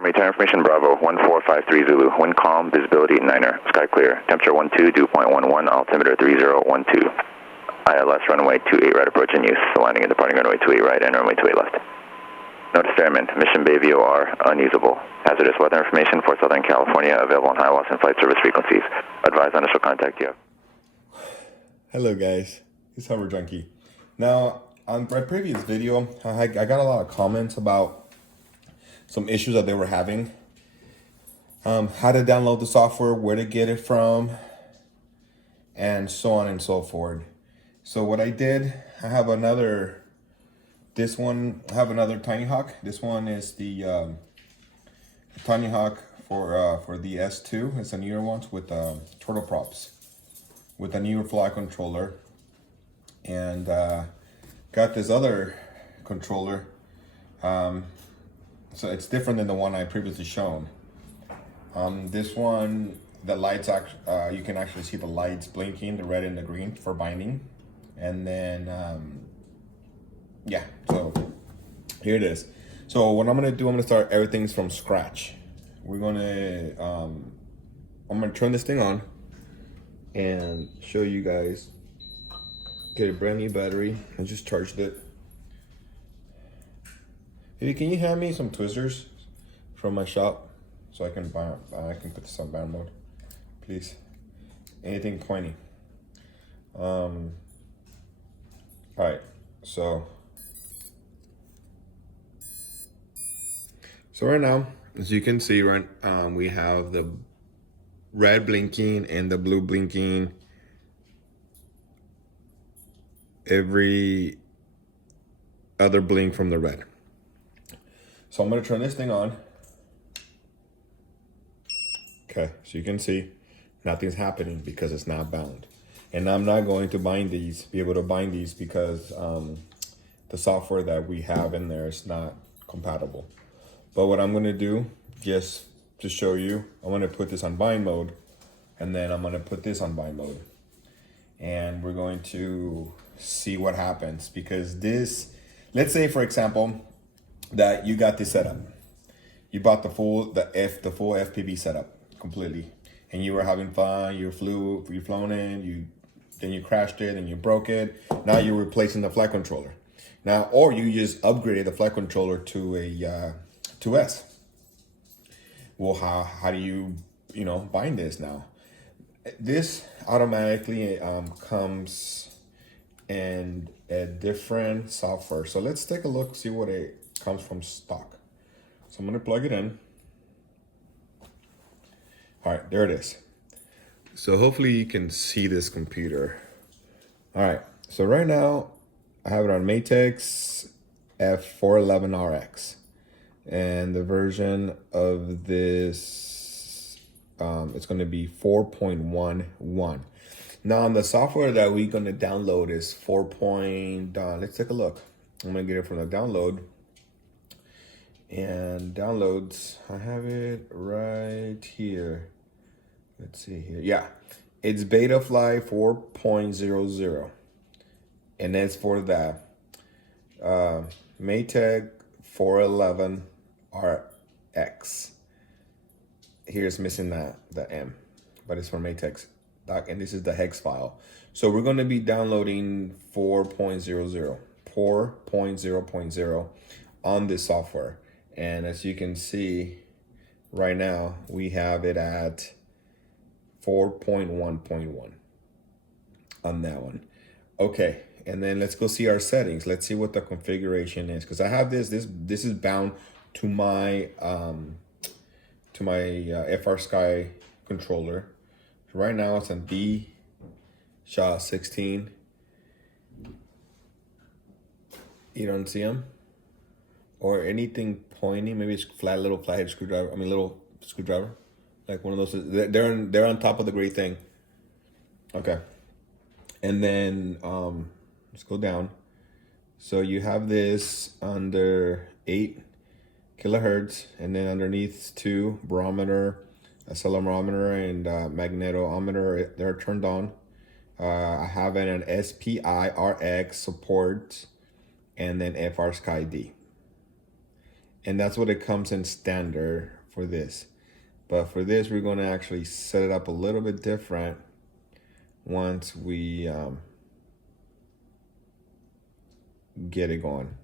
Company Tower information, Bravo, 1453 Zulu. Wind calm, visibility 9er, sky clear. Temperature 12, dew point 11, altimeter 3012. ILS runway 28 right approach in use. Landing and departing runway 28 right and runway 28 left. Notice airman, Mission Bay VOR, unusable. Hazardous weather information for Southern California, available on high loss and flight service frequencies. Advise on initial contact you. Hello guys, it's Junkie. Now, on my previous video, I got a lot of comments about some issues that they were having. How to download the software, where to get it from, and so on and so forth. So what I did, I have another Tiny Hawk. This one is the Tiny Hawk for the S2. It's a newer one with turtle props, with a newer fly controller, and got this other controller. So it's different than the one I previously shown. This one, the lights you can actually see the lights blinking, the red and the green for binding. And then, yeah, so here it is. So what I'm gonna do, I'm gonna start everything from scratch. I'm gonna turn this thing on and show you guys. Get a brand new battery. I just charged it. Hey, can you hand me some tweezers from my shop so I can put this on bound mode, please? Anything pointy. All right, so right now, as you can see, right, we have the red blinking and the blue blinking every other blink from the red. So I'm gonna turn this thing on. Okay, so you can see nothing's happening because it's not bound. And I'm not going to be able to bind these because the software that we have in there is not compatible. But what I'm gonna do, just to show you, I'm gonna put this on bind mode, and then I'm gonna put this on bind mode. And we're going to see what happens, because this, let's say for example, that you got this setup. You bought the full FPV setup completely, and you were having fun, you flown in, then you crashed it and you broke it. Now you're replacing the flight controller. Now, or you just upgraded the flight controller to a 2S. Well, how do you bind this now? This automatically comes in a different software. So let's take a look, see what it comes from stock. So I'm gonna plug it in. All right, there it is. So hopefully you can see this computer. All right, so right now I have it on Matex F411RX, and the version of this, it's gonna be 4.11. Now on the software that we're gonna download is 4. Let's take a look. I'm gonna get it from the download. And downloads, I have it right here. Let's see here. Yeah, it's Betafly 4.00. And that's for the Maytag 411RX. Here's missing the M, but it's from Maytag doc, and this is the hex file. So we're gonna be downloading 4.0.0 on this software. And as you can see right now, we have it at 4.1.1 on that one. Okay, and then let's go see our settings. Let's see what the configuration is, because I have this is bound to my FR Sky controller. So right now it's on D-SHA-16. You don't see them? Or anything pointy, maybe it's little flathead screwdriver. Little screwdriver, like one of those. They're on top of the gray thing. Okay, and then let's go down. So you have this under 8 kilohertz, and then underneath 2 barometer, accelerometer, and magnetometer. They're turned on. I have an SPI RX support, and then FR Sky D. And that's what it comes in standard for this. But for this, we're going to actually set it up a little bit different once we get it going.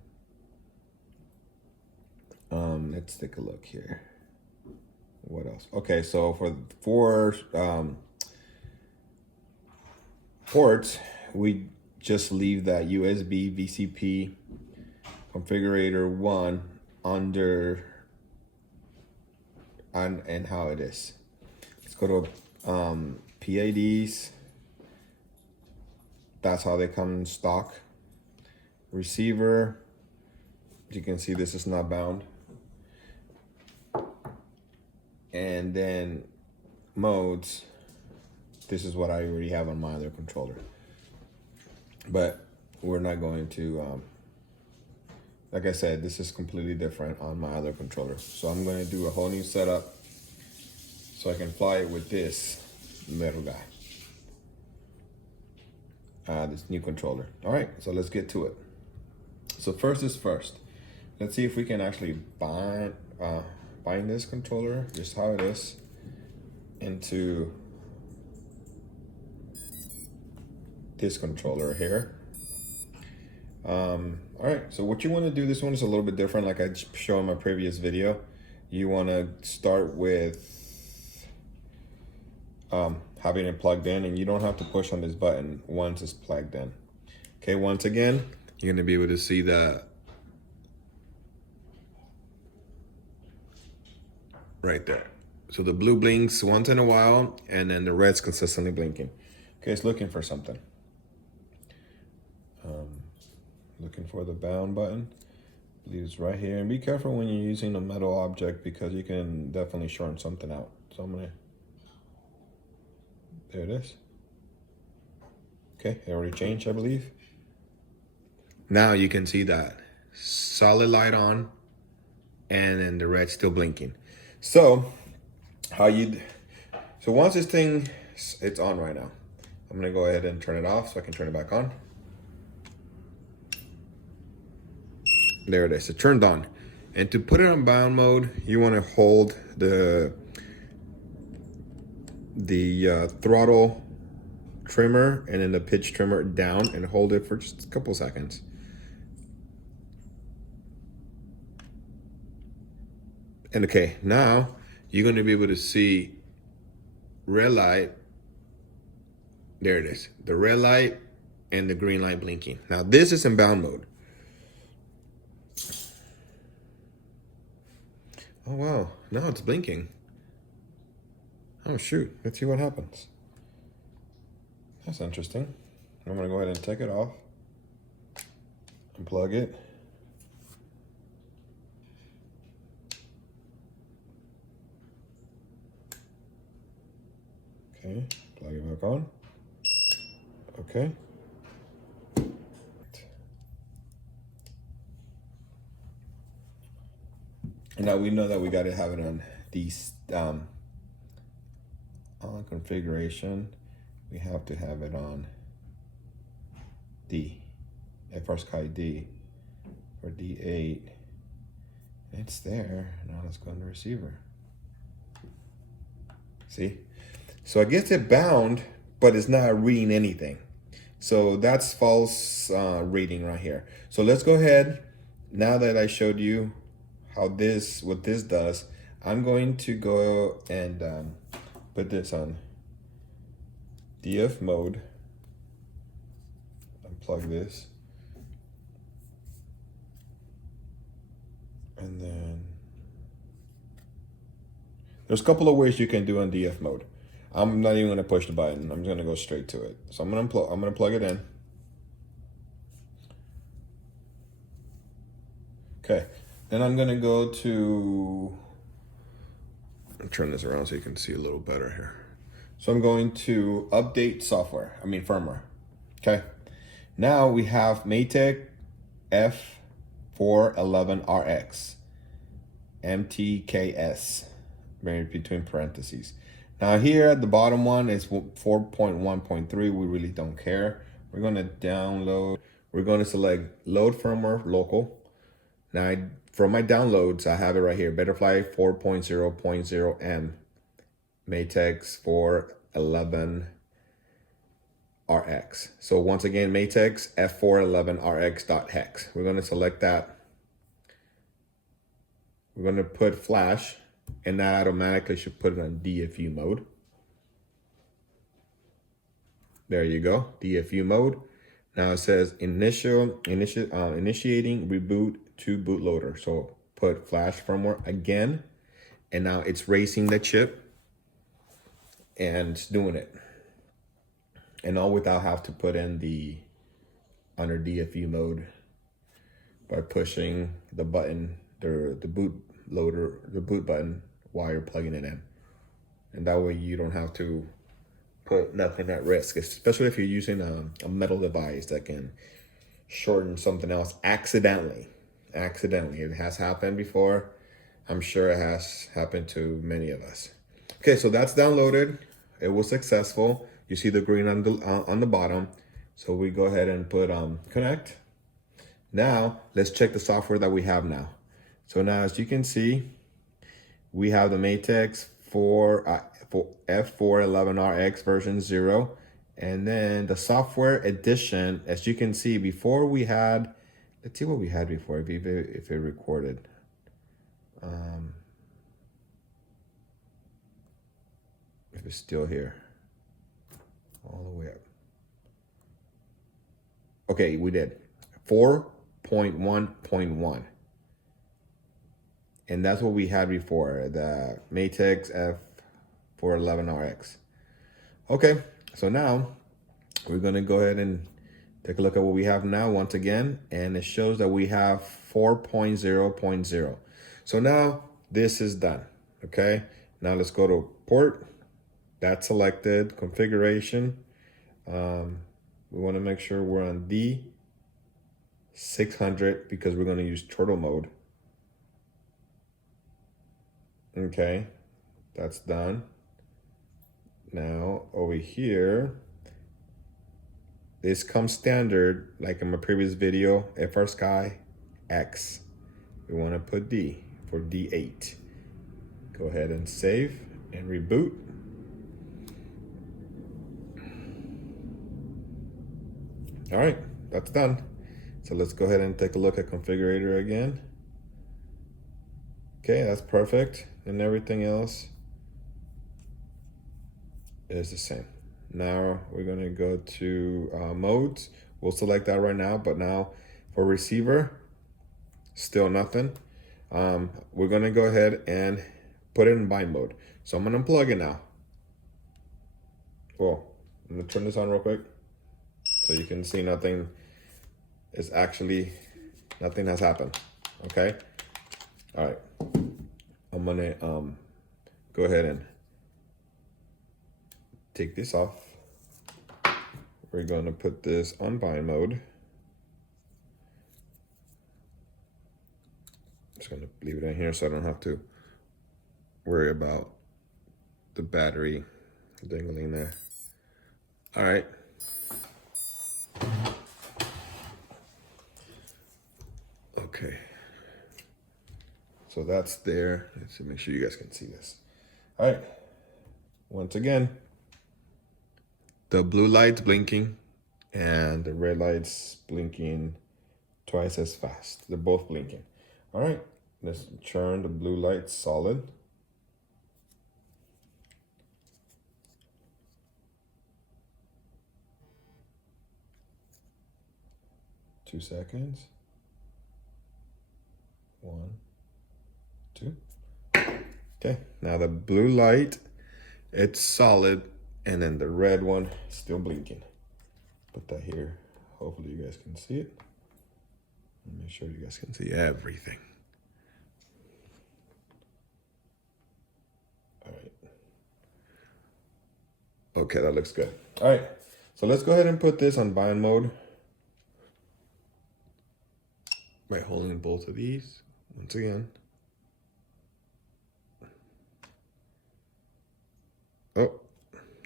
Let's take a look here. What else? Okay, so for ports, we just leave that USB VCP configurator 1 under and how it is. Let's go to PADs. That's how they come in stock. Receiver, as you can see, this is not bound. And then modes, this is what I already have on my other controller. But we're not going to, like I said, this is completely different on my other controller. So I'm going to do a whole new setup so I can fly it with this metal guy. This new controller. All right, so let's get to it. So first is first. Let's see if we can actually bind this controller, just how it is, into this controller here. All right, so what you want to do, this one is a little bit different, like I showed in my previous video. You want to start with having it plugged in, and you don't have to push on this button once it's plugged in. Okay, once again, you're going to be able to see that right there. So the blue blinks once in a while, and then the red's consistently blinking. Okay, it's looking for something. Looking for the bound button. I believe it's right here. And be careful when you're using a metal object because you can definitely short something out. So I'm gonna, there it is. Okay, it already changed, I believe. Now you can see that solid light on, and then the red still blinking. So so once this thing, it's on right now. I'm gonna go ahead and turn it off so I can turn it back on. There it is, it turned on. And to put it on bound mode, you wanna hold the throttle trimmer and then the pitch trimmer down and hold it for just a couple seconds. And okay, now you're going to be able to see red light. There it is, the red light and the green light blinking. Now this is in bound mode. Oh wow, now it's blinking. Oh shoot, let's see what happens. That's interesting. I'm gonna go ahead and take it off, unplug it. Okay, plug it back on. Okay. And now we know that we got to have it on these on configuration. We have to have it on D, FrSky D or D8. It's there. Now let's go on the receiver. See? So it gets it bound, but it's not reading anything. So that's false reading right here. So let's go ahead. Now that I showed you what this does, I'm going to go and put this on DF mode. Unplug this. And then there's a couple of ways you can do on DF mode. I'm not even going to push the button. I'm just going to go straight to it. So I'm going to plug it in. Okay. Then I'm going to go to, I'll turn this around so you can see a little better here. So I'm going to update firmware. Okay. Now we have Maytag F411RX MTKS, between parentheses. Now here at the bottom one is 4.1.3. We really don't care. We're going to download. We're going to select load firmware local. Now from my downloads, I have it right here. Betterfly 4.0.0M. Matex 411 RX. So once again, Matex F411RX.hex. We're going to select that. We're going to put flash, and that automatically should put it on DFU mode. There you go, DFU mode. Now it says initiating reboot to bootloader. So put flash firmware again, and now it's racing the chip and it's doing it. And all without have to put in the under DFU mode by pushing the button, the boot button while you're plugging it in. And that way you don't have to put nothing at risk, especially if you're using a metal device that can shorten something else accidentally. It has happened before. I'm sure it has happened to many of us. Okay, so that's downloaded. It was successful. You see the green on the bottom. So we go ahead and put connect. Now let's check the software that we have now. So now, as you can see, we have the Matex for F411RX version 0. And then the software edition, as you can see, before we had, let's see what we had before, if it recorded. If it's still here, all the way up. Okay, we did 4.1.1. And that's what we had before, the Matex F411RX. Okay, so now we're gonna go ahead and take a look at what we have now once again, and it shows that we have 4.0.0. So now this is done, okay? Now let's go to port, that's selected, configuration. We wanna make sure we're on D600 because we're gonna use turtle mode. Okay, that's done. Now over here, this comes standard, like in my previous video, FR Sky X. We want to put D for D8. Go ahead and save and reboot. All right, that's done. So let's go ahead and take a look at configurator again. Okay, that's perfect. And everything else is the same. Now we're gonna go to modes. We'll select that right now, but now for receiver, still nothing. We're gonna go ahead and put it in bind mode. So I'm gonna unplug it now. Well, I'm gonna turn this on real quick so you can see nothing has happened, okay? All right, I'm gonna go ahead and take this off. We're gonna put this on bind mode. Just gonna leave it in here so I don't have to worry about the battery dangling there. All right. Okay. So that's there. Let's make sure you guys can see this. All right. Once again, the blue light's blinking and the red light's blinking twice as fast. They're both blinking. All right, let's turn the blue light solid. Two seconds. 1, 2. Okay, now the blue light, it's solid, and then the red one still blinking. Put that here. Hopefully you guys can see it. Make sure you guys can see everything. All right. Okay, that looks good. All right, so let's go ahead and put this on bind mode by holding both of these once again. Oh,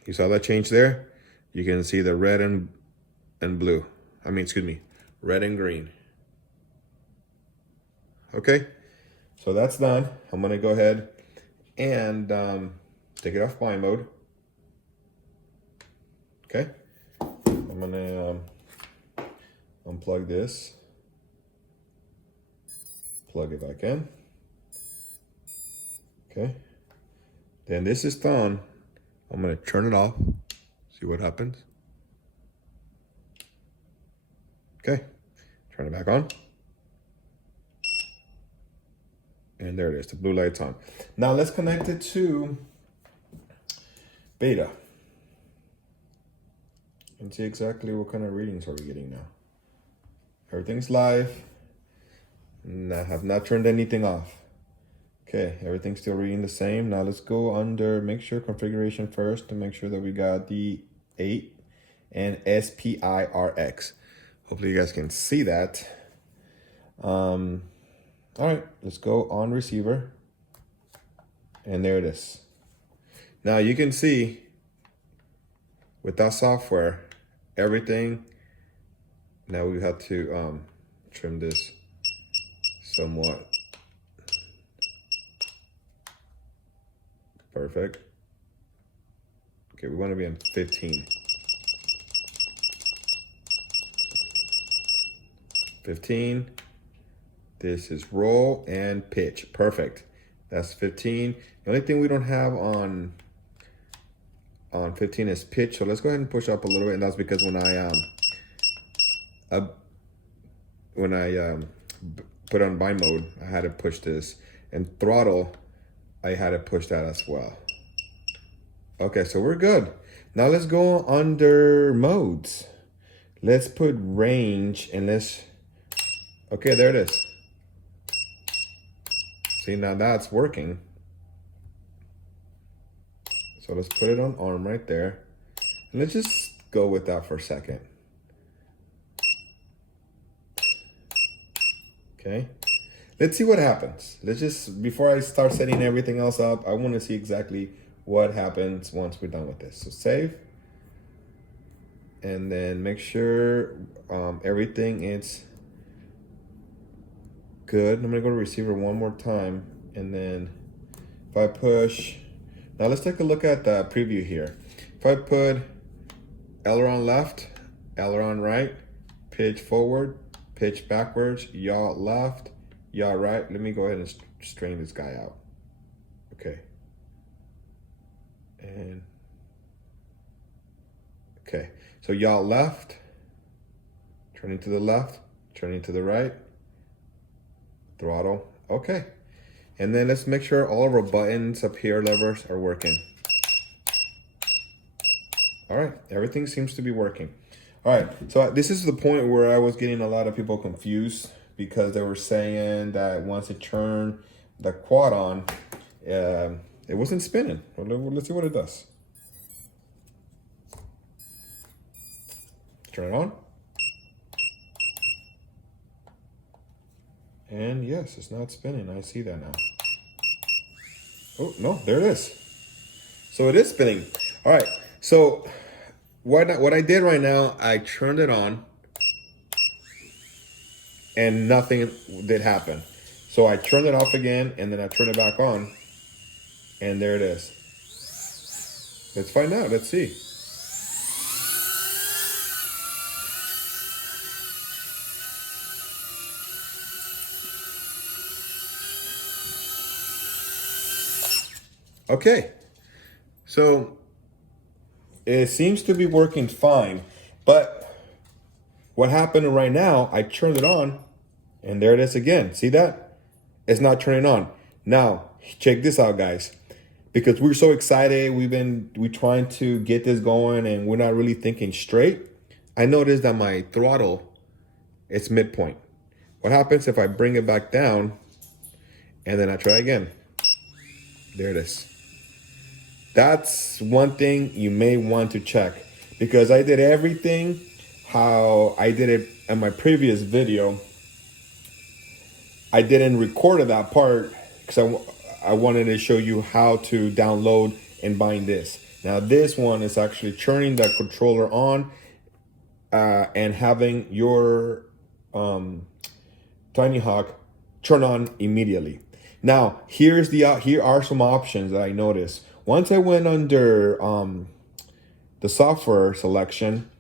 you saw that change there? You can see the red and blue. Red and green. Okay, So that's done. I'm gonna go ahead and take it off bind mode. Okay. I'm gonna unplug this, plug it back in. Okay. Then this is done. I'm gonna turn it off, see what happens. Okay, turn it back on. And there it is, the blue light's on. Now let's connect it to beta and see exactly what kind of readings are we getting now. Everything's live, and I have not turned anything off. Okay, everything's still reading the same. Now let's go under, make sure configuration first to make sure that we got the 8 and SPIRX. Hopefully you guys can see that. All right, let's go on receiver. And there it is. Now you can see with that software, everything, now we have to trim this somewhat. Perfect. Okay, we want to be on 15. 15. This is roll and pitch. Perfect. That's 15. The only thing we don't have on 15 is pitch. So let's go ahead and push up a little bit. And that's because when I put on bind mode, I had to push this, and throttle, I had to push that as well. Okay, so we're good. Now let's go under modes. Let's put range and let's, okay, there it is. See, now that's working. So let's put it on arm right there. And let's just go with that for a second. Okay. Let's see what happens. Let's just, before I start setting everything else up, I want to see exactly what happens once we're done with this. So save. And then make sure everything is good. I'm gonna go to receiver one more time. And then if I push, now let's take a look at the preview here. If I put aileron left, aileron right, pitch forward, pitch backwards, yaw left, yaw right. Let me go ahead and strain this guy out. Okay. And okay, so yaw left, turning to the left, turning to the right, throttle. Okay. And then let's make sure all of our buttons up here, levers, are working. All right, everything seems to be working. All right, so this is the point where I was getting a lot of people confused because they were saying that once it turned the quad on, it wasn't spinning. Well, let's see what it does. Turn it on. And yes, it's not spinning. I see that now. Oh, no, there it is. So it is spinning. All right, so what I did right now, I turned it on and nothing did happen. So I turned it off again and then I turned it back on and there it is. Let's find out, let's see. Okay, so it seems to be working fine, but what happened right now, I turned it on and there it is again. See that? It's not turning on. Now, check this out, guys. Because we're so excited, we're trying to get this going and we're not really thinking straight. I noticed that my throttle, it's midpoint. What happens if I bring it back down and then I try again? There it is. That's one thing you may want to check because I did everything how I did it in my previous video. I didn't record that part because I wanted to show you how to download and bind this. Now this one is actually turning the controller on and having your Tiny Hawk turn on immediately. Now, here are some options that I noticed. Once I went under the software selection,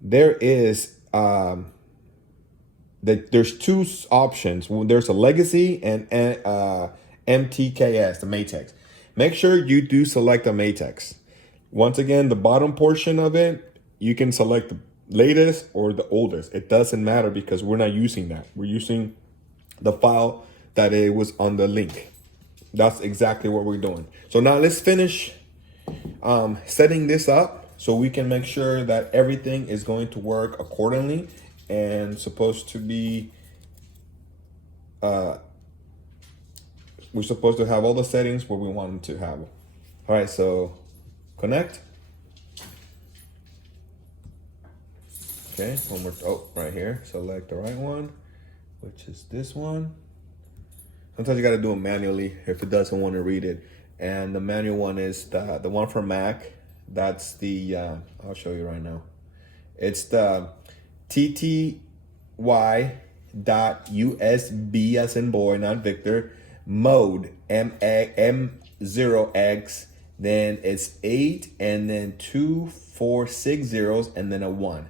there is there's two options. There's a legacy and MTKS, the Matex. Make sure you do select the Matex. Once again, the bottom portion of it, you can select the latest or the oldest. It doesn't matter because we're not using that. We're using the file that it was on the link. That's exactly what we're doing. So now let's finish setting this up so we can make sure that everything is going to work accordingly and supposed to be we're supposed to have all the settings where we want them to have. All right, so connect. Okay, one more. Oh, right here. Select the right one, which is this one. Sometimes you got to do it manually if it doesn't want to read it. And the manual one is the one for Mac. That's the I'll show you right now. It's the TTY.USB as in boy, not Victor, mode M0X. Then it's 8 and then 2, 4, 6 zeros and then a 1.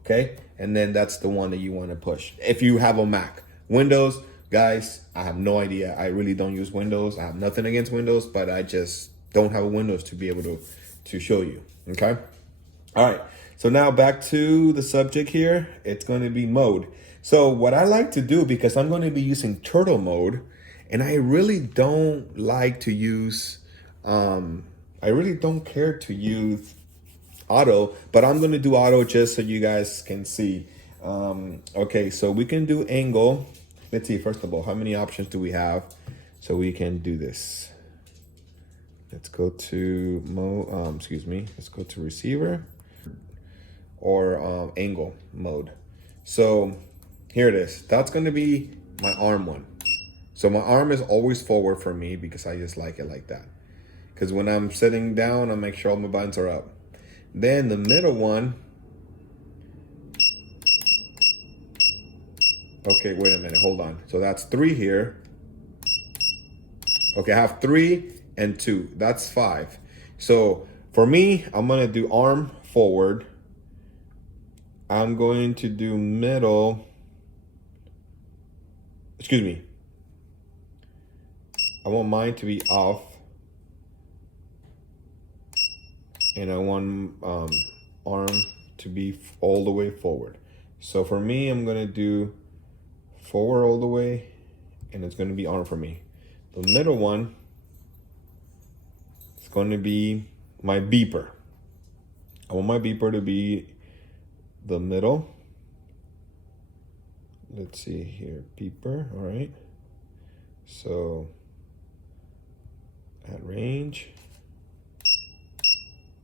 Okay, and then that's the one that you want to push if you have a Mac. Windows, guys, I have no idea. I really don't use Windows. I have nothing against Windows, but I just don't have a Windows to be able to show you. Okay, all right, so now back to the subject here. It's going to be mode. So what I like to do, because I'm going to be using turtle mode, and I really don't like to use I really don't care to use auto, but I'm going to do auto just so you guys can see. Okay, so we can do angle. Let's see, first of all, how many options do we have so we can do this? Let's go to let's go to receiver or angle mode. So here it is. That's going to be my arm one. So my arm is always forward for me because I just like it like that. Because when I'm sitting down, I make sure all my buttons are up. Then the middle one. Okay, wait a minute, hold on. So that's 3 here. Okay, I have 3 and 2. That's 5. So for me, I'm gonna do arm forward. I'm going to do middle. Excuse me. I want mine to be off. And I want arm to be all the way forward. So for me, I'm gonna do forward all the way, and it's gonna be arm for me. The middle one is gonna be my beeper. I want my beeper to be the middle. Let's see here, beeper, all right. So at range.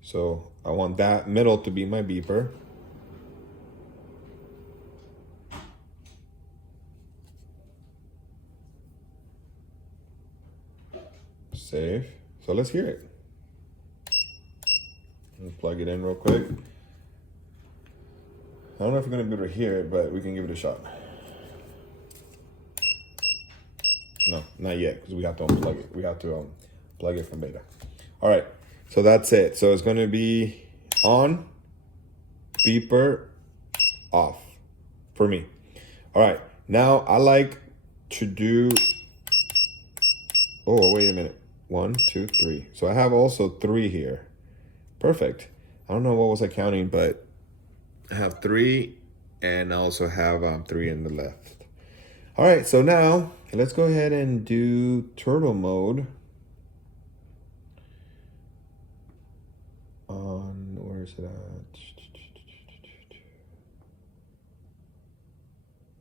So I want that middle to be my beeper. Save. So let's hear it. Let's plug it in real quick. I don't know if we're gonna be able to hear it, but we can give it a shot. No, not yet, because we have to unplug it. We have to plug it from beta. All right. So that's it. So it's going to be on, beeper, off for me. All right. Now I like to do, oh, wait a minute. 1, 2, 3. So I have also 3 here. Perfect. I don't know what was I counting, but I have 3 and I also have 3 in the left. All right. So now let's go ahead and do turtle mode. Where is it at?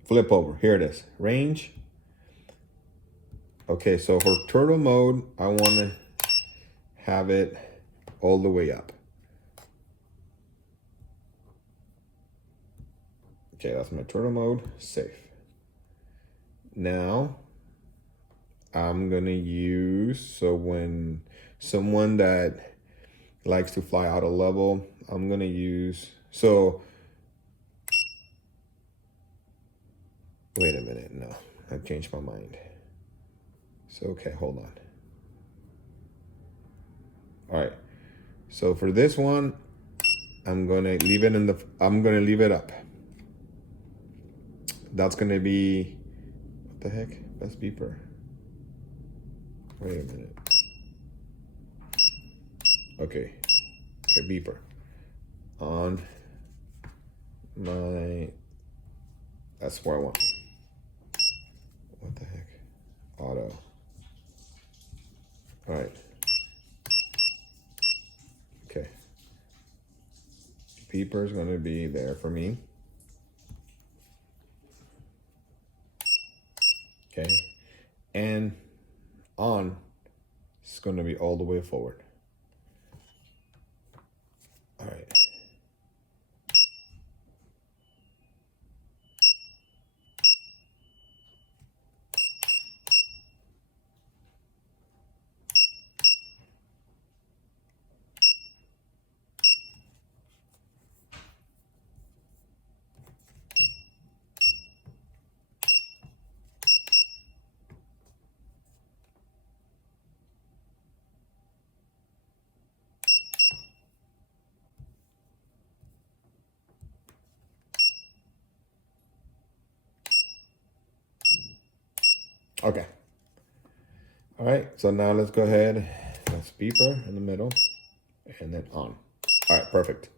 Flip over. Here it is. Range. Okay, so for turtle mode, I want to have it all the way up. Okay, that's my turtle mode. Safe. Now, I'm going to use, so when someone that likes to fly out of level, I'm going to use, so, wait a minute, no, I changed my mind. So, okay, hold on. All right. So for this one, I'm gonna leave it up. That's gonna be, what the heck? That's beeper. Wait a minute. Okay, beeper. On my, that's where I want. What the heck? Auto. All right. Okay. Beeper is gonna be there for me. Okay. And on is gonna be all the way forward. All right. Okay. All right, so now let's go ahead. That's beeper in the middle and then on. All right, perfect.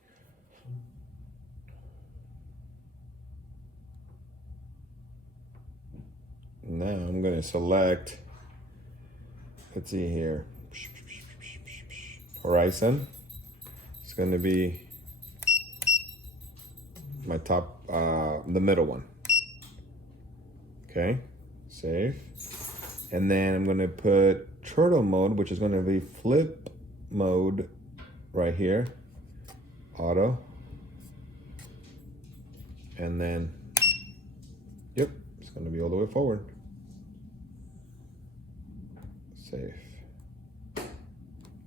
Now I'm gonna select, let's see here, horizon. It's gonna be my top, the middle one. Okay, save. And then I'm gonna put turtle mode, which is gonna be flip mode right here, auto. And then, yep, it's gonna be all the way forward. Save. All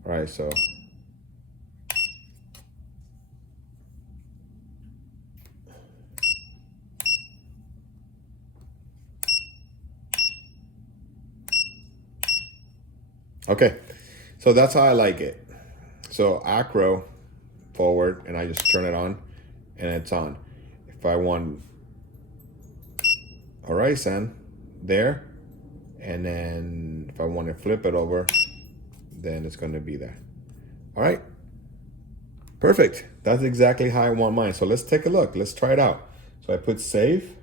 right, so. Okay, so that's how I like it. So acro forward, and I just turn it on and it's on. If I want horizon there, and then if I want to flip it over, then it's going to be there. All right, perfect. That's exactly how I want mine. So let's take a look. Let's try it out. So I put save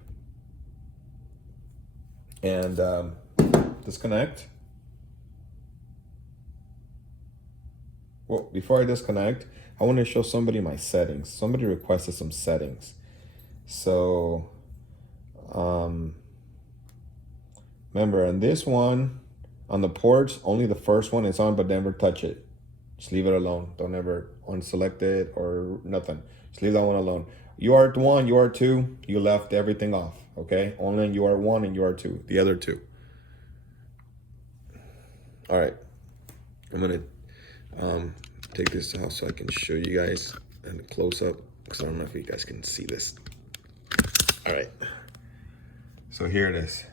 and disconnect. Well, before I disconnect, I want to show somebody my settings. Somebody requested some settings. So, remember, on this one, on the ports, only the first one is on, but never touch it. Just leave it alone. Don't ever unselect it or nothing. Just leave that one alone. UR1, UR2, you left everything off, okay? Only on UR1 and UR2, the other two. All right, I'm gonna take this out so I can show you guys in a close up, because I don't know if you guys can see this. All right, so here it is.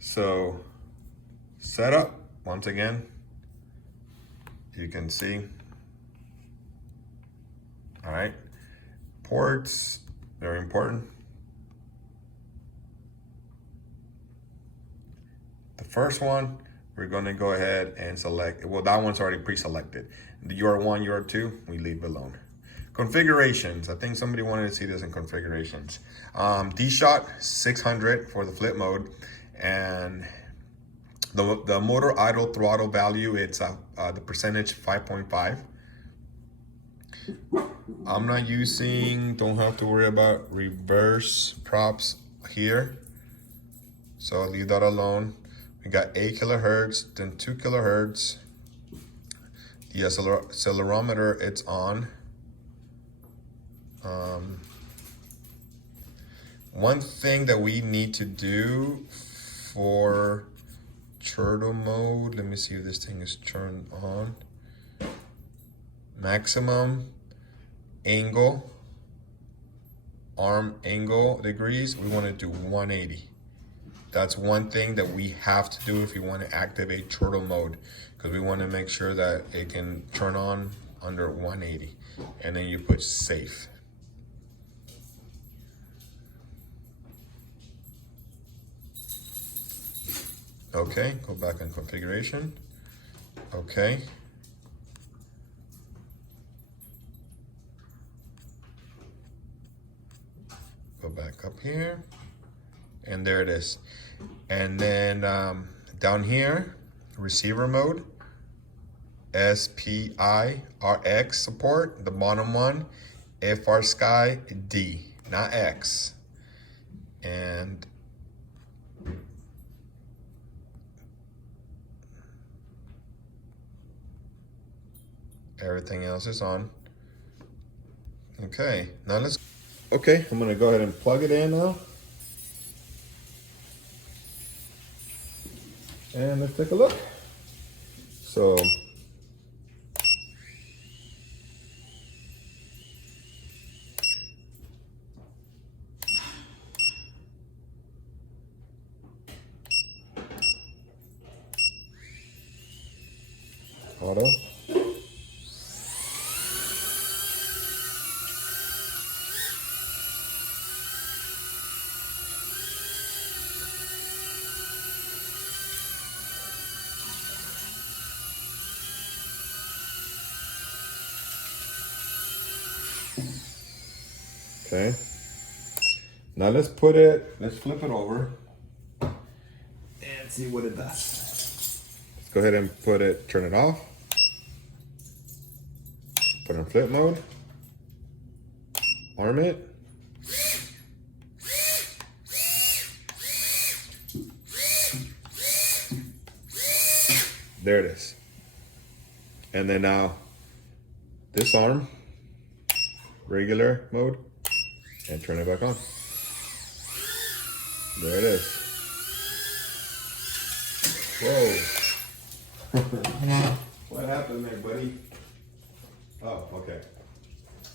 So setup, once again, you can see. All right, ports, very important. The first one, we're gonna go ahead and select, well, that one's already pre-selected. The UR1, UR2, we leave alone. Configurations, I think somebody wanted to see this in configurations. D-Shot 600 for the flip mode, and the motor idle throttle value, it's the percentage 5.5. I'm not using, don't have to worry about reverse props here, so I'll leave that alone. We got 8 kilohertz, then 2 kilohertz. The accelerometer, it's on. One thing that we need to do for turtle mode, let me see if this thing is turned on. Maximum arm angle degrees, we want to do 180. That's one thing that we have to do if you want to activate turtle mode, because we want to make sure that it can turn on under 180. And then you put safe. Okay, go back in configuration. Okay. Go back up here. And there it is. And then down here, receiver mode, SPIRX support, the bottom one, FR Sky D, not X. And everything else is on. Okay, now let's, okay, I'm gonna go ahead and plug it in now. And let's take a look. So, auto. Okay. Now let's flip it over and see what it does. Let's go ahead and turn it off. Put it in flip mode. Arm it. There it is. And then now disarm, regular mode, and turn it back on. There it is. Whoa. What happened there, buddy? Oh, okay.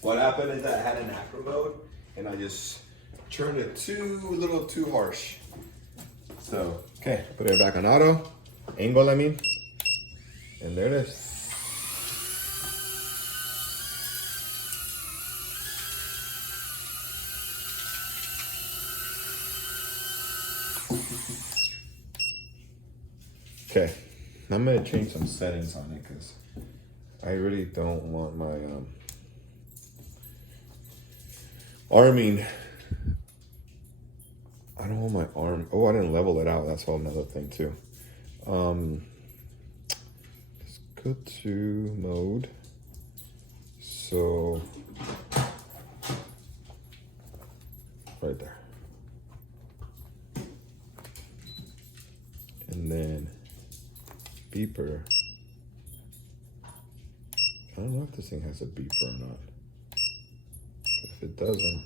What happened is that I had an acro mode and I just turned it a little too harsh. So, okay, put it back on auto, angle I mean, and there it is. Okay, I'm gonna change some settings on it because I really don't want my arming. I don't want my arm. Oh, I didn't level it out. That's all another thing too. Let's go to mode. So right there, and then beeper. I don't know if this thing has a beeper or not. But if it doesn't,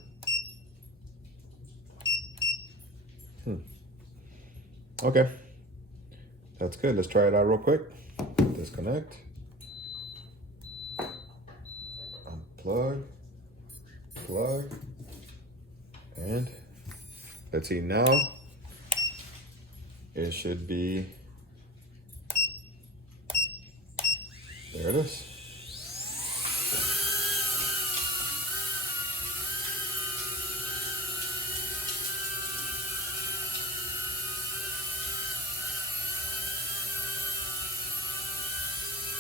okay, that's good. Let's try it out real quick. Disconnect, unplug, plug, and let's see now. It should be. There it is.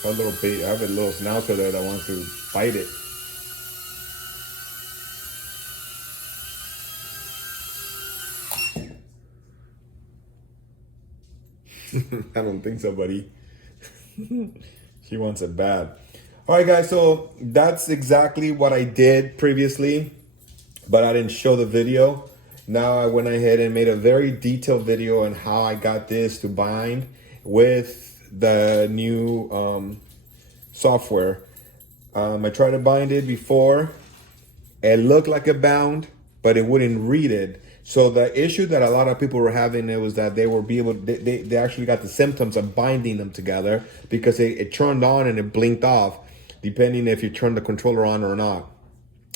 I have a little schnauzer there that wants to bite it. I don't think so, buddy. She wants it bad. All right, guys, so that's exactly what I did previously, but I didn't show the video. Now I went ahead and made a very detailed video on how I got this to bind with the new software. I tried to bind it before. It looked like it bound, but it wouldn't read it. So the issue that a lot of people were having, it was that they actually got the symptoms of binding them together because it turned on and it blinked off, depending if you turned the controller on or not.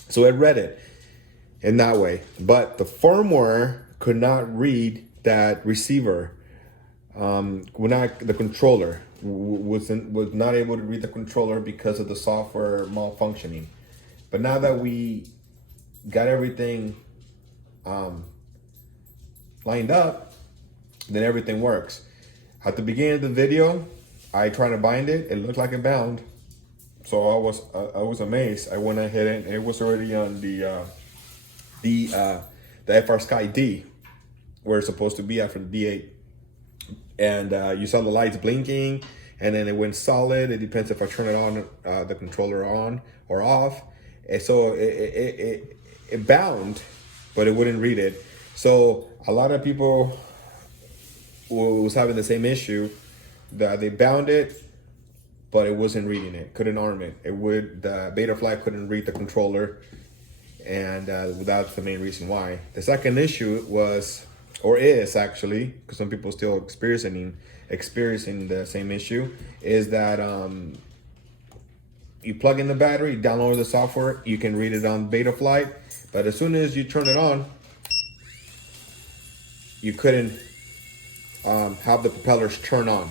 So it read it in that way, but the firmware could not read that receiver, the controller was not able to read the controller because of the software malfunctioning. But now that we got everything lined up, then everything works. At the beginning of the video, I tried to bind it. It looked like it bound, so I was amazed. I went ahead and it was already on the FR Sky D, where it's supposed to be after the D8. And you saw the lights blinking, and then it went solid. It depends if I turn it on, the controller on or off. And so it bound, but it wouldn't read it. So a lot of people was having the same issue, that they bound it, but it wasn't reading it, couldn't arm it. The Betafly couldn't read the controller, and that's the main reason why. The second issue was, or is actually, because some people still experiencing the same issue, is that you plug in the battery, you download the software, you can read it on Betafly, but as soon as you turn it on, you couldn't have the propellers turn on.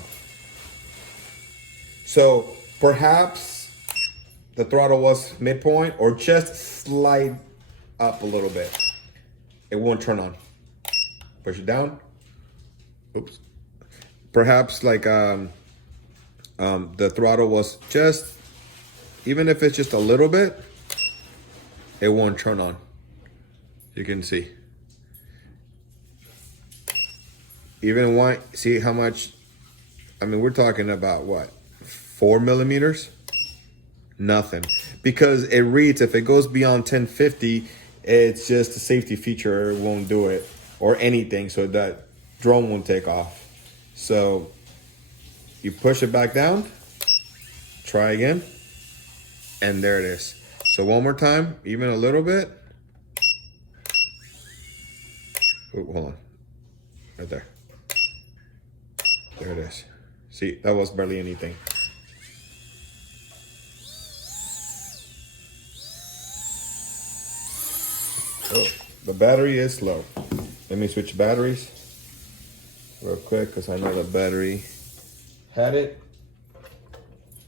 So perhaps the throttle was midpoint, or just slide up a little bit. It won't turn on. Push it down. Oops. Perhaps like the throttle was just, even if it's just a little bit, it won't turn on. You can see. Even see how much, I mean, we're talking about what, 4 millimeters? Nothing. Because it reads, if it goes beyond 1050, it's just a safety feature, it won't do it, or anything, so that drone won't take off. So you push it back down, try again, and there it is. So one more time, even a little bit. Ooh, hold on, right there. There it is. See, that was barely anything. Oh, the battery is low. Let me switch batteries real quick, because I know the battery had it.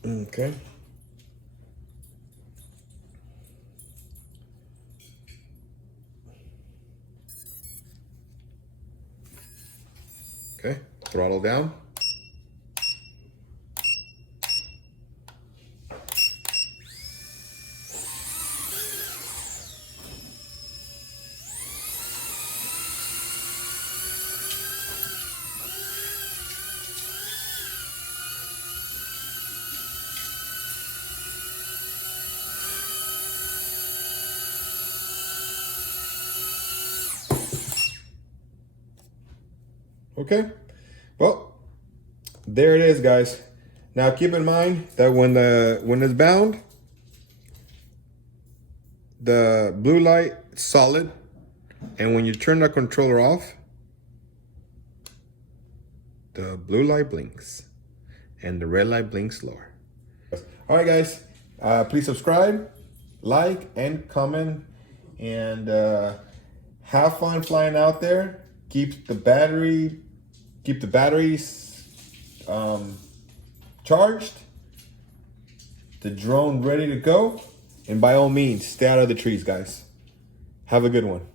Okay. Okay, throttle down. Okay, well, there it is, guys. Now keep in mind that when it's bound, the blue light is solid, and when you turn the controller off, the blue light blinks and the red light blinks slower. All right, guys, please subscribe, like, and comment, and have fun flying out there. Keep the batteries charged, the drone ready to go, and by all means, stay out of the trees, guys. Have a good one.